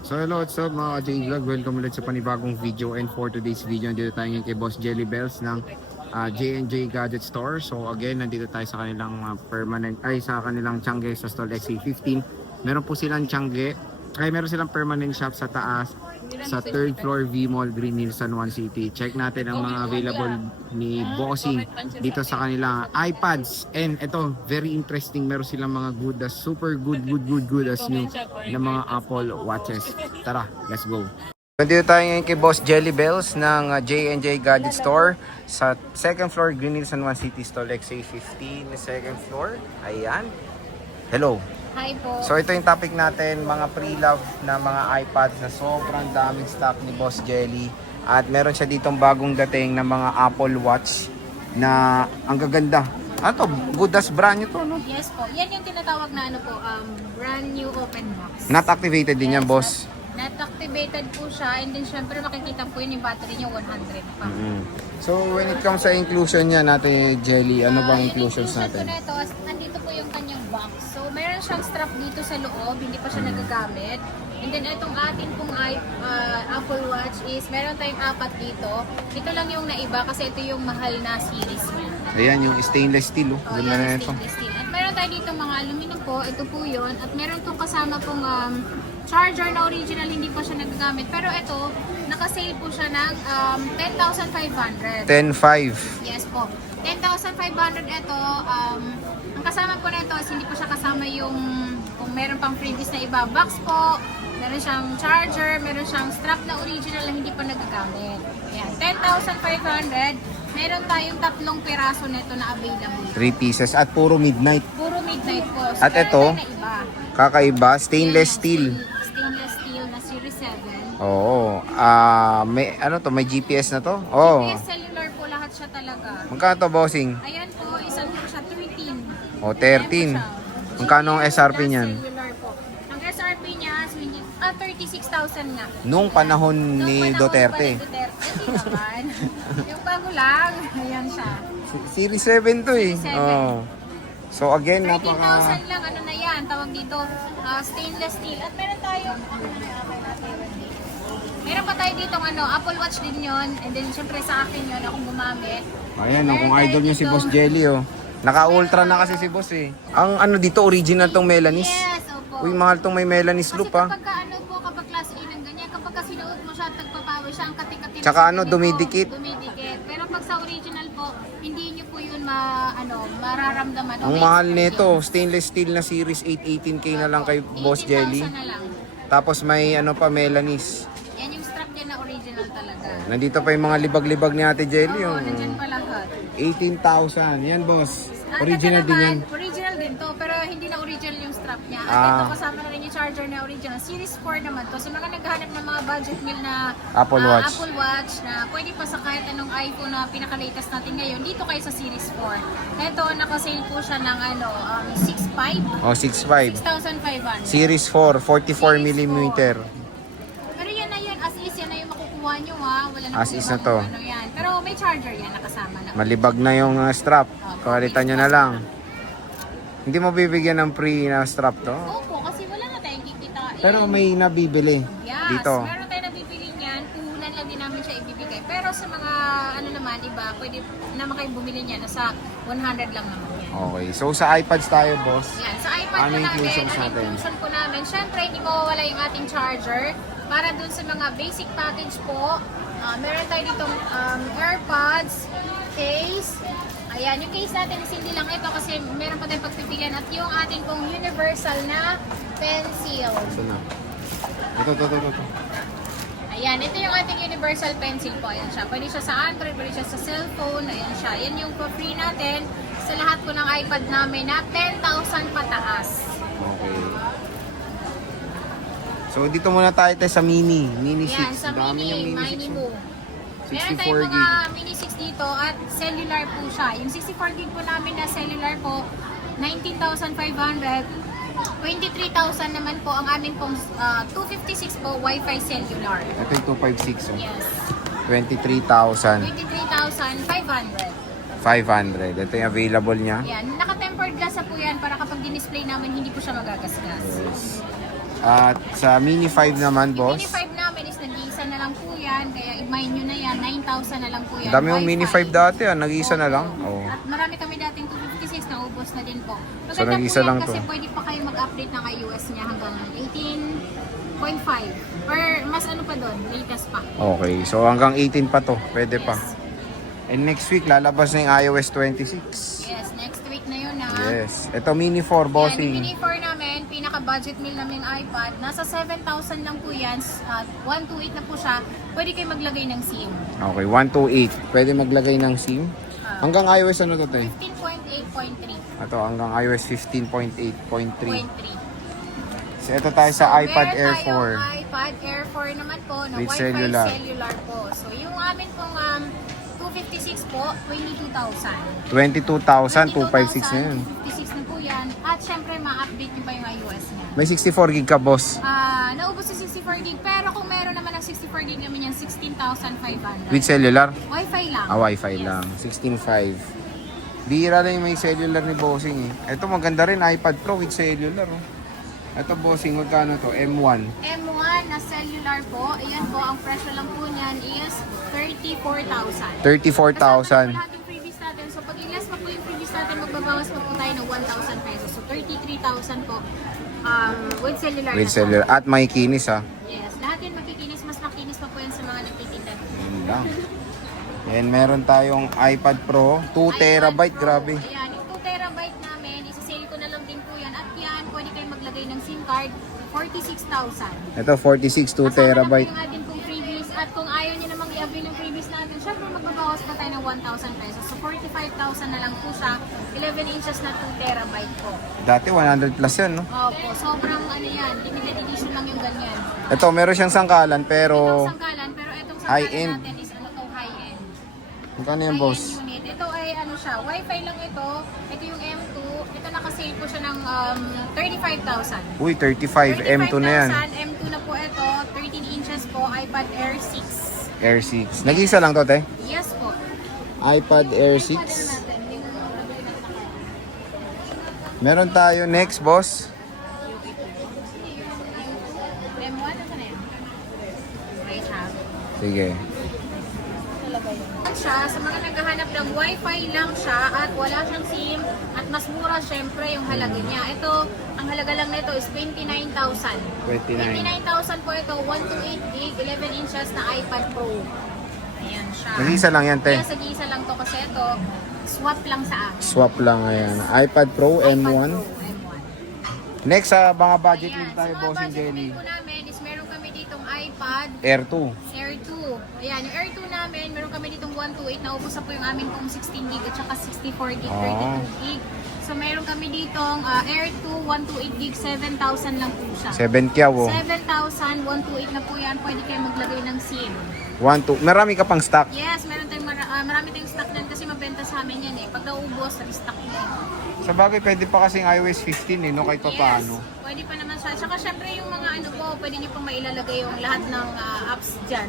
So hello, what's up mga ka-J Vlog? Welcome ulit sa panibagong video, and for today's video, nandito tayo ngayon kay Boss Jelly Bells ng J&J Gadget Store. So again, nandito tayo sa kanilang sa kanilang Tiangge sa stall XA15. Meron po silang Tiangge, meron silang permanent shop sa taas sa 3rd floor V Mall, Green Hills, San Juan City. Check natin ang mga available ni Bossing dito sa kanilang iPads. And ito, very interesting, meron silang mga super good as new na mga Apple Watches. Tara, let's go. Nandito tayo ngayon kay Boss Jelly Bells ng J&J Gadget Store sa 2nd floor, Green Hills, San Juan City, stall XA15, 2nd floor. Ayan. Hello. Hi po. So ito yung topic natin, mga pre-love na mga iPads na sobrang daming stock ni Boss Jelly. At meron siya ditong bagong dating na mga Apple Watch na ang gaganda. Ano to? Good as brand new to, no? Yes po. Yan yung tinatawag na brand new open box. Not activated din yan, boss. Not activated po siya, and then syempre makikita po yun yung battery niya 100 pa. So when it comes sa inclusion niya natin, Jelly, ano bang inclusions natin? Yung inclusion ko nito, nandito po yung kanyang box. So meron siyang strap dito sa loob, hindi pa siya nagagamit. And then itong atin pong Apple Watch is meron tayong 4 dito. Ito lang yung naiba kasi ito yung mahal na series niya. Ayan, yung stainless steel, oh. Ganda na ito. Stainless steel. At meron tayo dito mga aluminum po, ito po yun. At meron itong kasama pong charger na original, hindi pa siya nagagamit. Pero ito, naka-sale po siya ng 10,500. 10.5. Yes po. 10,500 ito. Ang kasama po nito is hindi po siya kasama yung kung meron pang previous na iba box po. Meron siyang charger, meron siyang strap na original na hindi pa nagagamit. Ayan, 10,500. Meron tayong 3 piraso nito na available. 3 pieces at puro midnight. Puro midnight po. So, At ito, meron tayong na iba. kakaiba, stainless Ayan, steel. Stainless steel na Series 7. Oo. May ano to, may GPS na to? Oo. GPS cellular po lahat siya talaga. Magkano to, bossing? Ayan po, isang po siya 13. O, 13. Magkano ang SRP niyan? Cellular po. Ang SRP niya, 36,000 nga. Nung panahon ni Nung panahon Duterte. pa ni Duterte. Hindi naman. Yung bago lang. Ayan siya. Series 7 to eh. Series 7. Oo. So again, 13,000 lang, ano na yan, tawag dito, stainless steel. At meron tayong, meron pa tayo dito Apple Watch din yon. And then syempre sa akin yon, akong gumamit. Ayan, Meron kung tayo idol niyo si dito. Boss Jelly, oh. Naka-ultra na kasi si Boss eh. Ang ano dito, original tong Melanis. Yes, opo. Uy, mahal tong may Melanis Kasi loop ah. kapag klase A ng ganyan, kapag sinuot mo siya at nagpapower siya, ang kati-kati. Tsaka ano, dumidikit. Dumidikit. Pero pag sa original po, hindi niyo po yun mararamdaman. Ang mahal nito, stainless steel na series 8, 18K na lang kay Boss Jelly. 18,000 na lang. Tapos may ano pa, Melanis. Yan yung strap niya na original talaga. Nandito pa yung mga libag-libag ni Ate Jelly. Oo, Oh. nandyan pa lahat. 18,000. Yan, boss. Ang Original ganda din yan. naman, original din to, pero hindi na original yung strap niya. At Ah. ito kasama na rin yung charger na original. Series 4 naman to. So mga naghahanap ng mga budget meal na Apple Watch. Apple Watch na pwede pa sa kahit anong iPhone na pinaka-latest natin ngayon, dito kayo sa Series 4. Ito, naka-sale po siya ng 6,500. Oh, 6.5. 6,500. Series 4, 44mm. Pero yan na yan, as is, yan na yung makukuha nyo ha. Wala na As pong is na ibang to. yan. Pero may charger yan, nakasama na. Malibag na yung strap. Kalitan nyo na lang. Hindi mo bibigyan ng free na strap to? Opo, kasi wala na tayong kikita. Pero may nabibili Yes, dito. meron tayo nabibili niyan. Puhunan lang din namin siya ibibigay. Pero sa mga naman, iba, pwede naman kayong bumili niya. Nasa 100 lang naman yan. Okay, so sa iPads tayo, boss. Yan, sa iPad Ano po namin, inclusions ang natin? inclusion po namin, syempre hindi mawawala yung ating charger. Para dun sa mga basic package po, meron tayo ditong AirPods, case. Ayan, yung case natin is hindi lang ito kasi meron pa tayong pagpipilian at yung ating pong universal na pencil. Ito na. Ito. Ayan, ito yung ating universal pencil po. Ayan siya. Pwede siya sa Android, pwede siya sa cellphone. Ayan siya. Yan yung free natin sa lahat po ng iPad namin na 10,000 pataas. Okay. So dito muna tayo sa mini 6. Yan, sa Dami yung mini, mini 6. mo. Meron 64 tayong mga gig. mini 6 dito at cellular po siya. Yung 64 gig po namin na cellular po, 19,500. 23,000 naman po ang amin pong 256 po Wi-Fi cellular. Ito yung 256. Oh. Yes. 23,500. 23,500. Ito yung available niya. Yan. Naka-tempered glass na po yan para kapag din-display namin hindi po siya magagasgas. Yes. At sa Mini 5 naman, Yung boss. Mini 5 namin is nag-iisa na lang po yan. Kaya i-mind nyo na yan, 9,000 na lang po yan. Dami yung Mini 5 Wi-Fi. dati, nag-iisa na lang. Opo. Oh. At marami kami dating 256 na ubos na din po. So, Maganda nag-isa po yan lang kasi to. pwede pa kayo mag-update ng iOS niya hanggang 18.5. Or mas ano pa doon, latest pa. Okay, so hanggang 18 pa to. Pwede pa. Yes. And next week, lalabas na yung iOS 26. Yes, next week na yun na. Yes. Ito, Mini 4, Yan, yung bossing. Mini 4 namin, pinaka-budget meal namin yung iPad. Nasa 7,000 lang po yan. 128 na po siya. Pwede kayo maglagay ng SIM. Okay, 128. Pwede maglagay ng SIM. Hanggang iOS ano to, te? 15.8.3. Ito, hanggang iOS 15.8.3. 0.3. So, ito tayo sa iPad Air 4. iPad Air 4 naman po na With Wi-Fi cellular. cellular po. So yung amin pong 256 po, 22,000. 22,000, 256 na yun. 256 na po yan. At syempre ma-update nyo pa yung iOS niya. May 64 gig ka, boss. Naubos sa 64 gig pero kung meron naman ng 64 gig naman yan, 16,500. With cellular? Wi-Fi lang. Wi-Fi Yes. lang. 16.5. Bihira lang yung may cellular ni bossing eh. Ito maganda rin, iPad Pro with cellular. Oh. Ito bossing, magkano to? M1. M1 na cellular po. Ayan po, ang presyo lang po niyan is 34,000. 34,000. Lahat yung previous natin. So pag ilas pa po yung previous natin, magbabawas pa po tayo ng 1,000 pesos. So 33,000 po with cellular. With na cellular. At may kinis ah. Yes, lahat yan makikinis. Mas makinis pa po yan sa mga nagtitinda. Yun lang. And meron tayong iPad Pro, 2 terabyte, Pro. grabe. Ayan, yung 2 terabyte namin, isa-sale ko na lang din po yan. At yan, pwede kayong maglagay ng SIM card, 46,000. Ito 46, 2 terabyte. Kasama na po yung atin pong freebies. At kung ayaw nyo namang i-avail yung freebies natin, syempre magbabawas pa tayo ng 1,000 pesos. So 45,000 na lang po siya. 11 inches na 2 terabyte po. Dati 100 plus yan, no? Opo, sobrang ano yan, limited edition lang yung ganyan. Ito, meron siyang sangkalan, Itong pero sangkalan, pero itong sangkalan high-end. natin is ano to, high-end. magkano yan, boss? High-end unit. Ito ay ano siya, Wi-Fi lang ito. Ito yung M2. Ito nakasale po siya ng 35,000. Uy, 35, M2 na yan. 35,000, M2 na po ito. 13 inches po, iPad Air 6. Air 6. Nag-isa lang to, te? Yes po. iPad Air iPad 6. ano natin, yung nabili natin na kaya. Meron tayo next, boss. M1, ano na yan? Right half. Sige. Siya, sa mga naghahanap ng Wi-Fi lang siya at wala siyang SIM at mas mura syempre yung halaga niya. Ito, ang halaga lang nito is 29,000. 29,000 po ito, 128 gig, 11 inches na iPad Pro. Ayan siya. Nag-isa lang yan, te. Kaya sa isa lang to kasi ito, swap lang sa akin. Swap lang, ayan. iPad Pro iPad M1. Pro M1. Next, sa mga budget Ayan, meal tayo, sa mga bossing budget Jelly. meal po namin is meron kami ditong iPad Air 2. Air 2. Ayan, yung Air 2 namin, meron kami ditong 128. Naubos na po yung amin pong 16 gig at saka 64 gig, 32 gig. So meron kami ditong Air 2, 128 gig, 7,000 lang po siya. 7 kyaw, oh. 7,000, 128 na po yan. Pwede kayo maglagay ng SIM. 1, 2. Marami ka pang stock. Yes, meron tayong marami tayong stock din kasi mabenta sa amin yan eh. Pag naubos, restock din. Sa bagay, pwede pa kasing iOS 15 eh, no? Kahit pa paano. Pwede pa naman siya. Tsaka syempre yung mga ano po, pwede nyo pang mailalagay yung lahat ng apps dyan.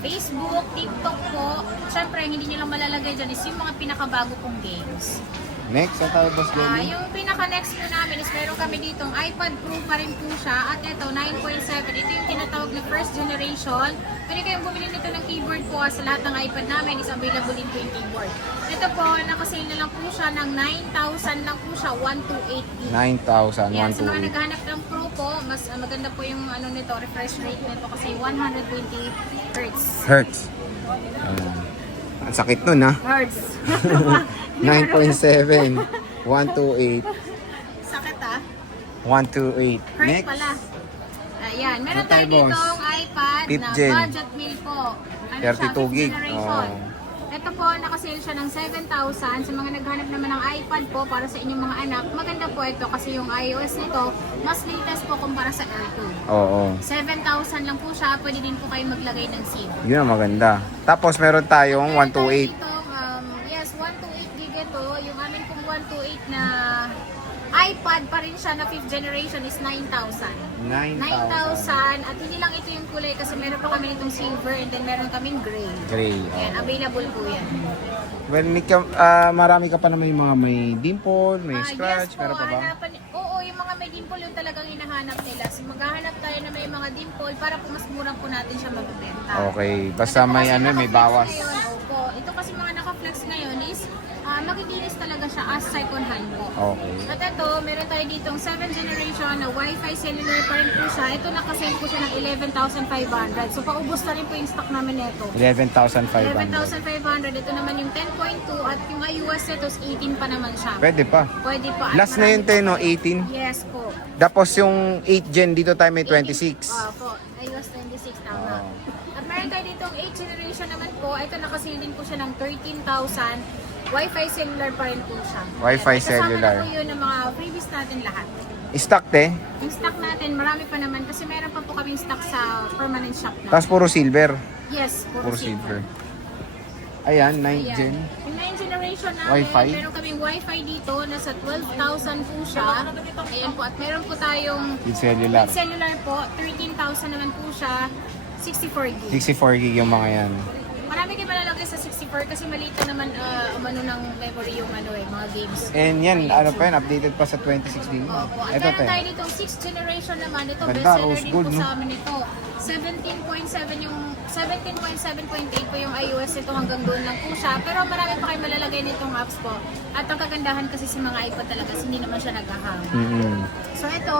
Facebook, TikTok po. Syempre, hindi nyo lang malalagay dyan is yung mga pinakabago pong games. Next, sa tayo, boss Jelly. Yung pinaka-next po namin is meron kami ditong iPad Pro pa rin po siya. At ito, 9.7. Ito yung tinatawag na first generation. Pwede kayong bumili nito ng keyboard po sa lahat ng iPad namin is available din po yung keyboard. Ito po, nakasale na lang po siya ng 9,000 lang po siya, 128 gig. 9,000, Yan, sa mga 128. naghahanap ng Pro po, mas maganda po yung ano nito, refresh rate nito kasi 120 Hz. Hertz. Ang sakit nun, ha? Hertz. 9.7, 128, Sakit ah. 128. Hertz Next, pala. Ayan, meron Ano tayo, tayo boss? ditong iPad 5th na gen. budget meal po. Ano 32 siya, 5th gig. generation. Oh. Ito po, nakasale siya ng 7,000. Sa mga naghanap naman ng iPad po para sa inyong mga anak, maganda po ito kasi yung iOS nito, mas latest po kumpara sa Air 2. Oo. 7,000 lang po siya, pwede din po kayo maglagay ng SIM. Yun ang maganda. Tapos meron tayong Meron tayo 128. ditong, yes, 128 gig ito. Yung amin pong 128 na iPad pa rin siya na 5th generation is 9,000. 9,000. 9,000 at hindi lang ito yung kulay kasi meron pa kami nitong silver and then meron kaming gray. Gray. Ayan, available po yan. Well, marami ka pa naman yung mga may dimple, may scratch, Yes po, meron pa ba? oo, yung mga may dimple yung talagang hinahanap nila. So maghahanap tayo na may mga dimple para po mas murang po natin siya mabibenta. Okay, basta Ito po may kasi ano, may naka-flex bawas. Ngayon, opo. Ito kasi mga naka-flex ngayon is makikinis talaga siya as second hand po. Okay. At ito, meron tayo ditong 7th generation na Wi-Fi cellular pa rin po siya. Ito nakasale po siya ng 11,500. So paubos na rin po yung stock namin nito. 11,500. 11,500. Ito naman yung 10.2 at yung iOS nito is 18 pa naman siya. Pwede pa. Pwede pa. At Last na yun, marami no? pa. 18. Yes po. Tapos yung 8 gen, dito tayo may 26. Po. iOS 26 tama. Oh. At meron tayo ditong 8th generation naman po. Ito nakasale din po siya ng 13,000. Wi-Fi cellular pa rin po siya. Wi-Fi Ayan. cellular. Kasama na po yun ng mga freebies natin lahat. Stock, te. Yung stock natin, marami pa naman kasi meron pa po kaming stock sa permanent shop na. Tapos puro silver. Yes, Puro silver. Ayan, 9th gen. Yung 9th generation namin, Wi-Fi? meron kaming Wi-Fi dito, nasa 12,000 po siya. Ayan po, at meron po tayong With cellular. cellular po, 13,000 naman po siya, 64 gig. 64 gig yung mga yan. Marami kayo malalagay sa 64 kasi maliit na naman umano ng memory yung mga games. And yan, ano pa yan, updated pa sa 26 gig. Opo. At Ito, meron te. tayo dito 6th generation naman. Ito, Ganda, bestseller rose din gold, po no? sa amin ito. 17.7 yung 17.7.8 po yung iOS ito, hanggang doon lang po siya. Pero marami pa kayo malalagay nitong apps po. At ang kagandahan kasi sa mga iPad talaga, hindi naman siya nag-hang. So ito,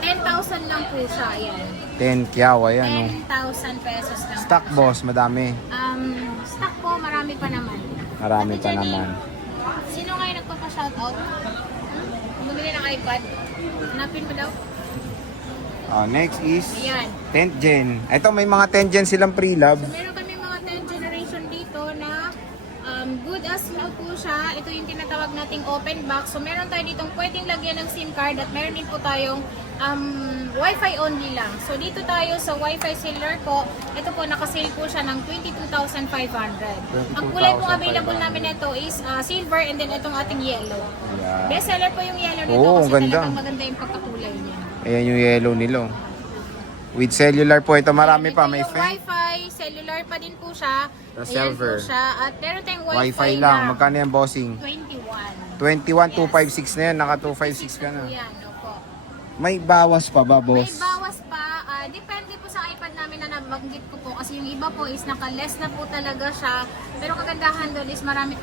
10,000 lang po siya. Ayan. 10 kyaw, ayan, no? 10,000 pesos lang. Stock, po siya. boss, madami. Stock po, marami pa naman. Marami Ate pa Jenny, naman. Sino ngayon nagpapa-shoutout? Bumili ng iPad? Hanapin mo daw? Next is Ayan. 10th gen. Ito, may mga 10th gen silang pre-lab. So, meron kami mga 10th generation dito na good as new po siya. Ito yung tinatawag nating open box. So, meron tayo ditong pwedeng lagyan ng SIM card at meron din po tayong Wi-Fi only lang. So, dito tayo sa Wi-Fi cellular po. Ito po, nakasale po siya ng 22,500. Ang kulay po available namin ito is silver and then itong ating yellow. Ayan. Best seller po yung yellow nito Oo, kasi ganda. talagang maganda yung pagkakulay niya. Ayan yung yellow nilo. With cellular po ito, marami Meron pa. din May yung Wi-Fi, cellular pa din po siya. The Ayan silver. po siya. At meron tayong Wi-Fi, Wi-Fi lang. Magkano yan, bossing? 21. 21,256 na yan. Naka 256 ka na. Yan, opo. May bawas pa ba, May boss? bawas pa. Depende po sa iPad namin na nabanggit ko po. Kasi yung iba po is naka-less na po talaga siya. Pero kagandahan doon is marami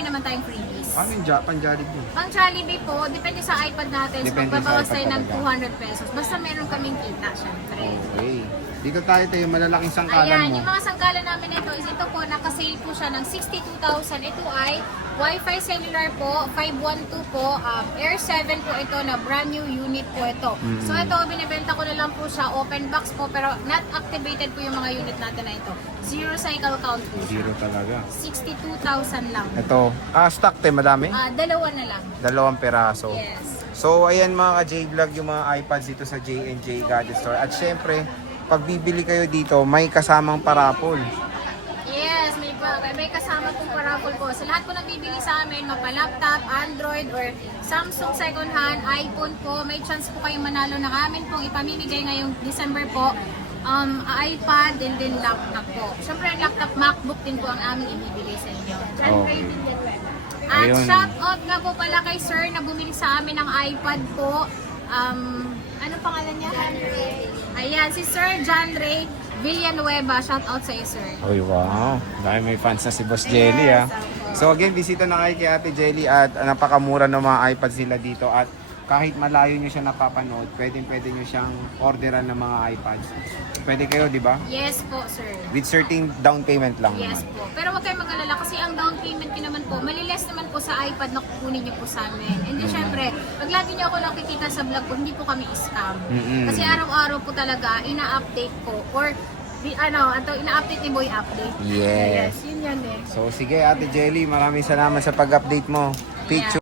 naman tayong freebies. Ano yung panjalig mo? Pang Jollibee po, depende sa iPad natin. So Depende sa magbabawas iPad tayo ng talaga. 200 pesos. Basta meron kaming kita, syempre. Okay. Dito tayo malalaking sangkalan Ayan, mo. yung mga sangkalan namin ito is ito po, nakasale po siya ng 62,000. Ito ay Wi-Fi cellular po, 512 po, Air 7 po ito na brand new unit po ito. So ito, binibenta ko na lang po siya, open box po, pero not activated po yung mga unit natin na ito. Zero cycle count po siya. Zero talaga. 62,000 lang. Ito, stock madami? Dalawa na lang. 2 peraso. Yes. So, ayan mga ka-J-Vlog, yung mga iPads dito sa J&J Gadget Store. At syempre, pag bibili kayo dito, may kasamang parapol. Yes, may kasama pong parapol po. Sa lahat po na bibili sa amin, mapa-laptop, Android, or Samsung second hand, iPhone po, may chance po kayong manalo ng amin pong ipamimigay ngayong December po. iPad and then laptop po. Siyempre, laptop, MacBook din po ang aming ibibigay sa inyo. Okay. At Ayun. shout out nga po pala kay sir na bumili sa amin ng iPad po. Ano pangalan niya? Ayan, si Sir John Ray Villanueva. Shout out sa iyo, sir. Uy, wow. Dahil may fans na si Boss Jelly, Yes, So again, bisita na kayo kay Ate Jelly at napakamura ng mga iPads nila dito at kahit malayo nyo siya napapanood, pwede nyo siyang orderan ng mga iPads. Pwede kayo, di ba? Yes po, sir. With certain down payment lang Yes naman. po. Pero huwag kayong mag-alala kasi ang down payment nyo naman po, maliless naman po sa iPad na kukunin nyo po sa amin. And then syempre, pag lagi nyo ako nakikita sa vlog ko, hindi po kami scam. Kasi araw-araw po talaga, ina-update ko. Or, ina-update ni Boy Update. Yes. Yun yan eh. So sige Ate Jelly, maraming salamat sa pag-update mo. Picture.